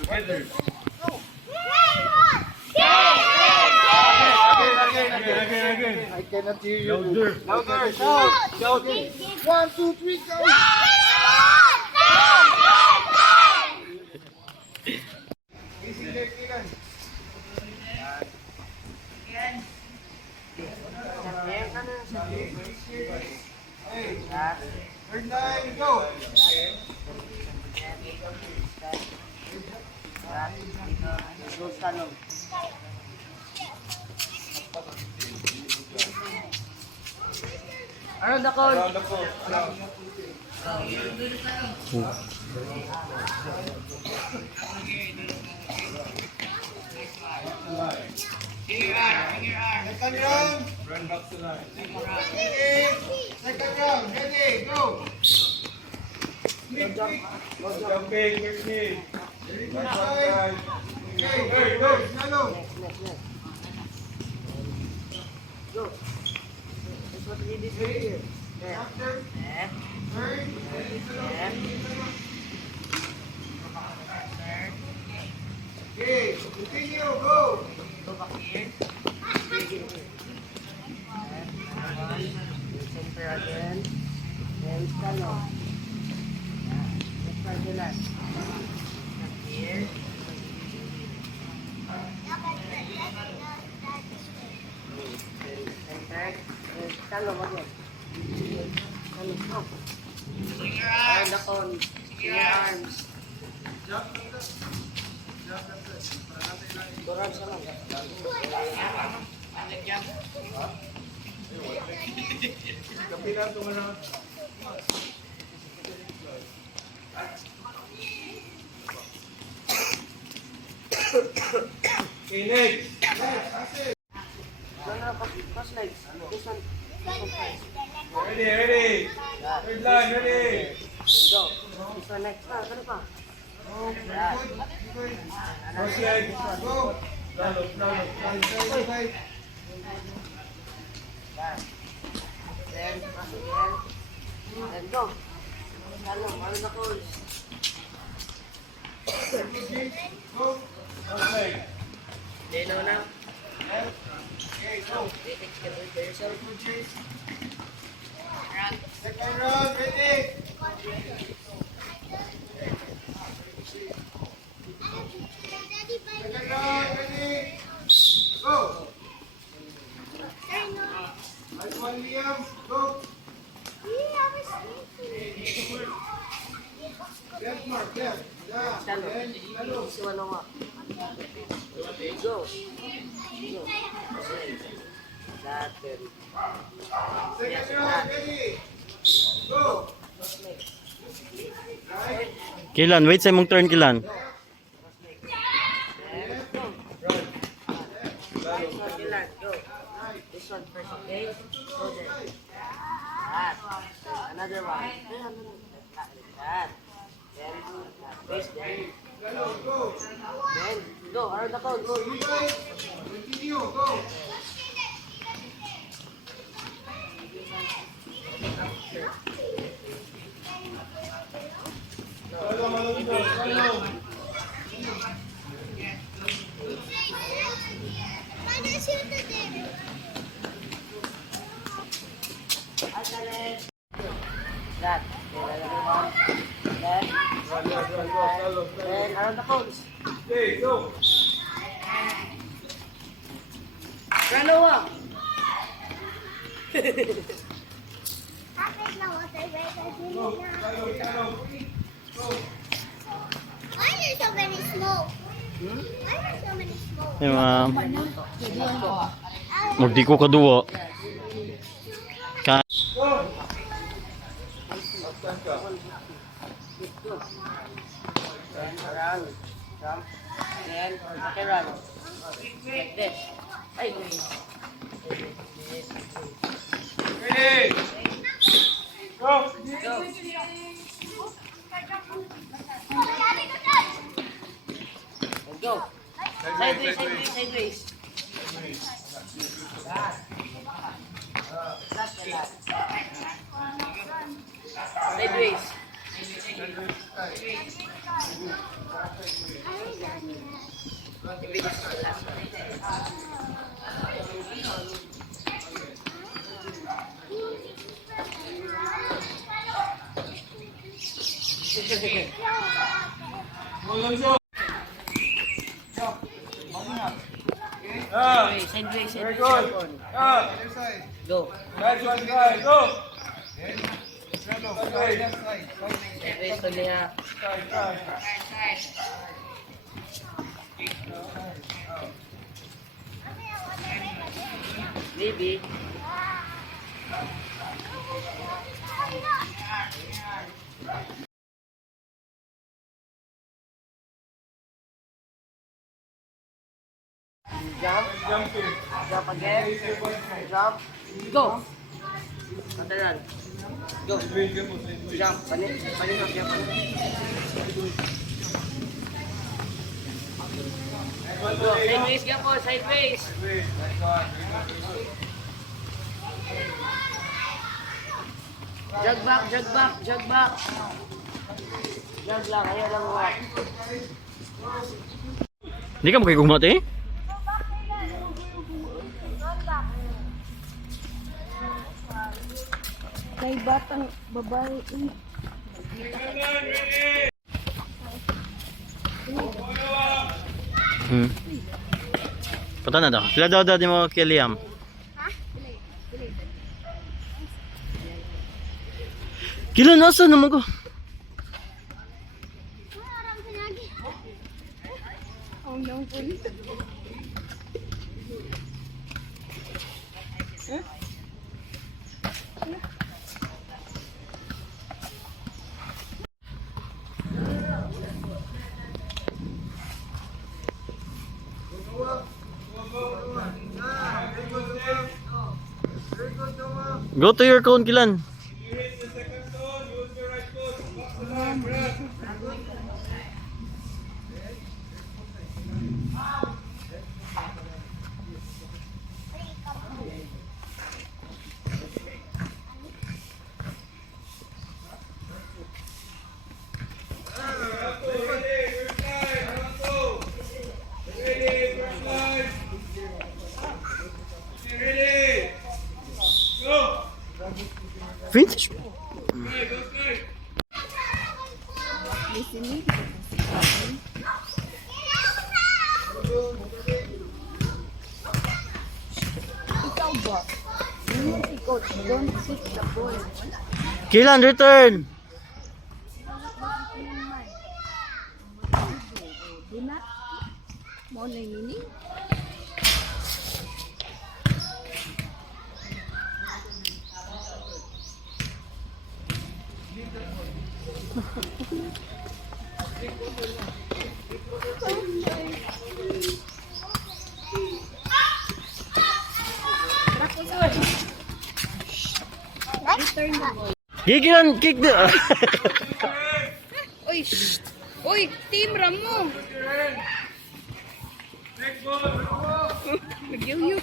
Together. Again. I cannot hear you. Louder. Louder. Shout. 1, 2, 3, go. Easy leg, Ilan. Hey, third line, go. Around the call. Round the post. Second round. Run back to line. Ready. Second round. Ready, go. Jumping, quickly. Back side. Okay, go. Shalom. What we did here. After. Third. Okay, continue, go. Go back here. Center again. Then shallow. That's the last. Here. Center. Then shallow again. Shallow. Around the cone. Your arms. Dorang salam. Kapilan to na. Okay, next. Cross legs. This one. Ready. Third line, ready. Go. This one next. Ano pa? Cross leg. Go. Lalo. Side. Then, pass again. Then go. Shalom. Around the cone. Go. Cross leg. Then, now. Okay, go. Take care of yourself. Second round, ready. Second round, ready. Go. Last one, Liam. Go. Left, Mark, left. Yeah. Shalom. Then, shalom. This one ako. Go. Go. That then. Second round, ready. Go. Right. Kilan, wait sa imong turn kilan. Left. Go. This one, Dylan. Go. This one first, okay? Go there. That. Another one. That. Then, face there. Shalom, go. Then, go. Around the cone. Go. You guys, continue. Go. That. Okay, another one. Then, then around the cones. Okay, go. Dalawa. Why are there so many smoke? Why are there so many smoke? Yung magdi ko kaduwa. Ka Then around. Jump. Then, okay, run. Like this. Ay, wait. Ready. Go. Go. And go. Sideways, sideways, sideways. Last the last. Sideways. Maybe this is the last one. Go. Ah, Sideways, very sideways. good. Ah, Other side. Go. that's one guy. Go. Then, swallow. Side, left side. Sideways ulit ha. Side, side. Maybe. Jump. Jumping. Jump again. Jump. Go. Patalan. Go. Jump. Panik. Panik. Jump. Go. Sideways ka po. Sideways. Jog back. Jog back. Jog back. Jog lang. Ayaw lang walk. Hindi ka makikugmat eh? Kay batang babae. Hmm. Pata na daw. Pila daw di mo kay Liam. Kila nasa naman ko. Ang nang pulis. Go to your cone, Kilan. Finish. Listening. Ikaw ba? Yung si coach, don't sit the ball. Kilan, return. Do not. Mo na yun eh. Return the ball. Kilan, kick the... Uy, shh! Uy, team Ramo! Next ball. Nagyuyuk.